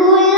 Аллилуйя!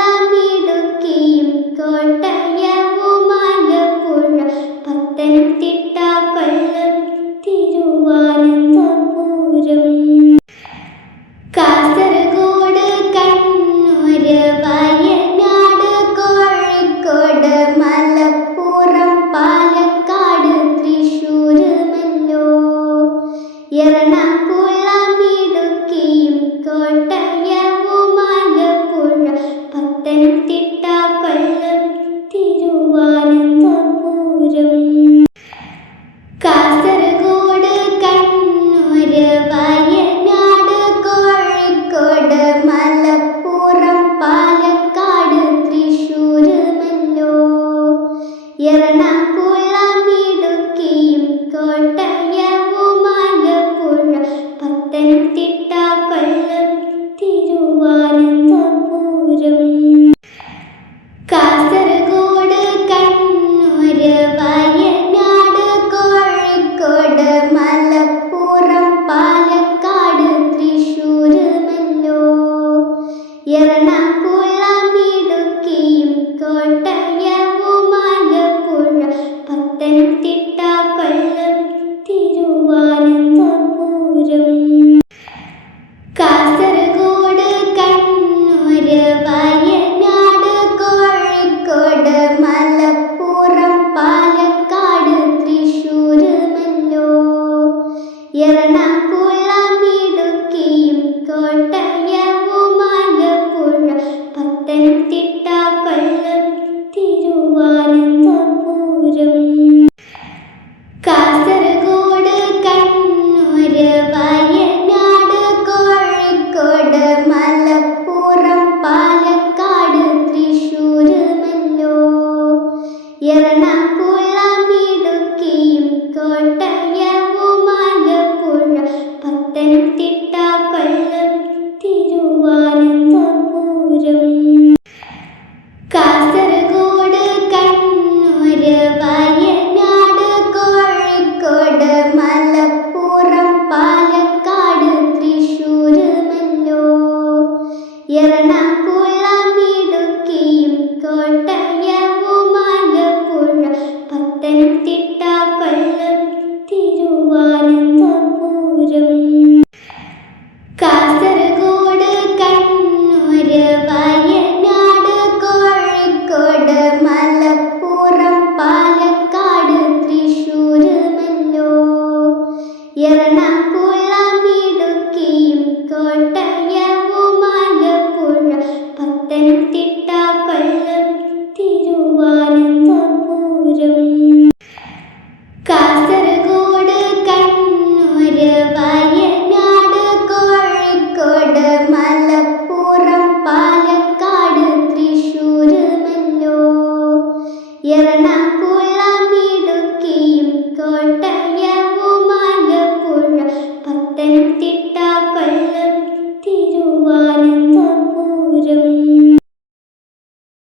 难顾 എറണാകുളമിടുക്കിയും കോട്ടയവും Alappuzha Pathanamthitta Kollam Thiruvananthapuram. Kasaragod Kannur Wayanad Kozhikode Malappuram Palakkad Thrissur Nellore Ernakulam ഇടുക്കിയും Kottayam Ernakulam ഇടുക്കിയും കോട്ടയവും Alappuzha Pathanamthitta Ia 我